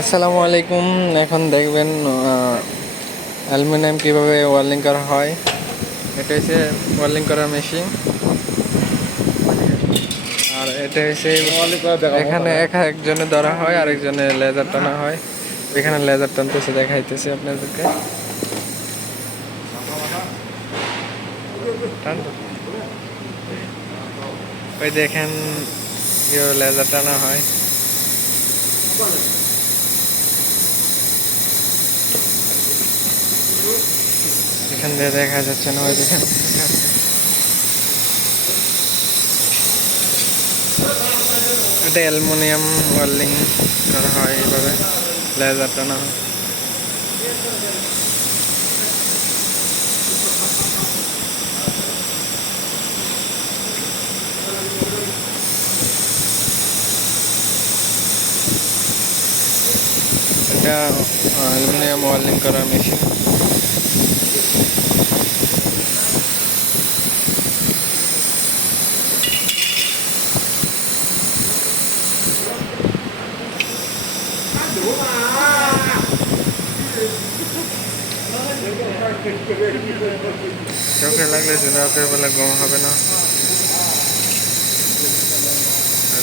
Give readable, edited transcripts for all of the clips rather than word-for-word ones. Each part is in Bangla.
আসসালামু আলাইকুম। এখন দেখবেন অ্যালুমিনিয়াম কীভাবে ওয়েল্ডিং করা হয়। এটা হচ্ছে ওয়েল্ডিং করার মেশিন, আর এটা হচ্ছে এখানে একজনে ধরা হয়, আরেকজনে লেজার টানা হয়। এখানে লেজার টানতেছে, দেখাইতেছে আপনাদেরকে। ওই দেখেন কীভাবে লেজার টানা হয়। এখান দিয়ে দেখা যাচ্ছে না, ওই দেখেন। এটা অ্যালুমিনিয়াম ওয়েল্ডিং করা হয়, এইভাবে লেজার টানা হয়। এটা অ্যালুমিনিয়াম ওয়েল্ডিং করার মেশিন। চোখে লাগলে রাতের বেলা ঘুম হবে না।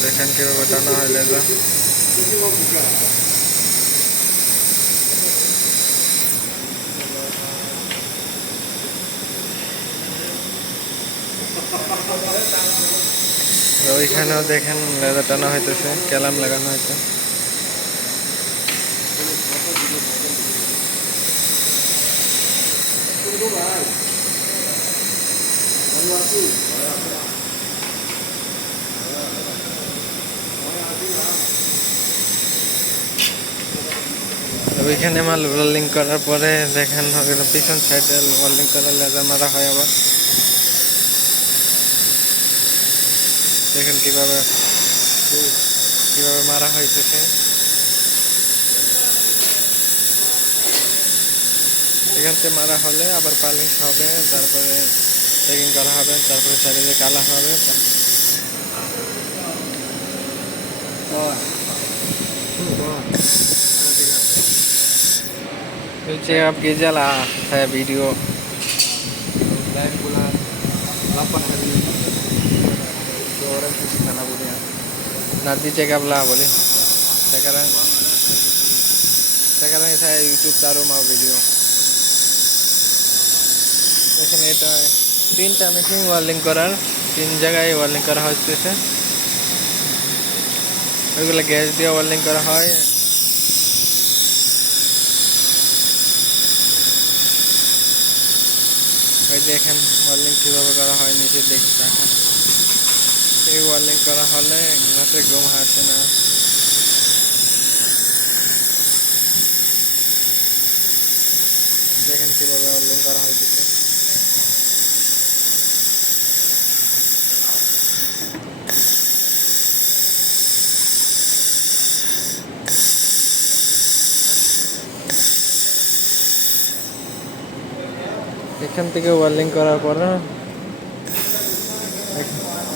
দেখেন কিভাবে টানা হয় লেজা। ওইখানেও দেখেন লেজা টানা হইতেছে, ক্যালাম লাগানো হয়েছে। ওইখানে মাল ওয়েল্ডিং করার পরে দেখেন পিছন সাইডে ওয়েল্ডিং করে লেজার মারা হয় আবার। দেখেন কিভাবে কিভাবে মারা হইতেছে। এখান থেকে মারা হলে আবার পালিশ হবে, তারপরে চেকিং করা হবে, তারপরে সাইডে কালার হবে। Cek up kerja lah, saya video. Lain bulan 8 hari orang di sana punya. Nanti cek up lah boleh. Sekarang saya YouTube taruh mau video. এখানে এটা 3টা মেশিন ওয়েল্ডিং করার, 3 জায়গায় ওয়েল্ডিং করা হচ্ছে। ওইগুলো গ্যাস দিয়ে ওয়েল্ডিং করা হয়। ওই দেখেন ওয়েল্ডিং কীভাবে করা হয়, নিচে দেখে দেখেন। এই ওয়েল্ডিং করা হলে রাতে ঘুম আসে না। দেখেন কীভাবে ওয়েল্ডিং করা হয়েছে। এখান থেকে ওয়েল্ডিং করার পর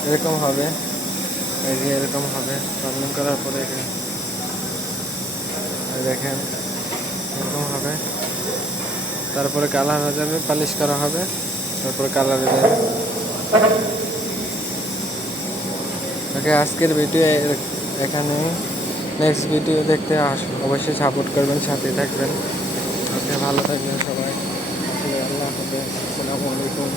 এরকম হবে, এই যে এরকম হবে ওয়েল্ডিং করার পরে। দেখেন এরকম হবে, তারপরে কালার হয়ে যাবে, পালিশ করা হবে, তারপরে কালার হয়ে যাবে। ওকে, আজকের ভিডিও এখানে। নেক্সট ভিডিও দেখতে অবশ্যই সাপোর্ট করবেন, সাথে থাকবেন। ওকে, ভালো থাকবেন সবাই। আল্লাহ হাফেজ, আসসালামু আলাইকুম।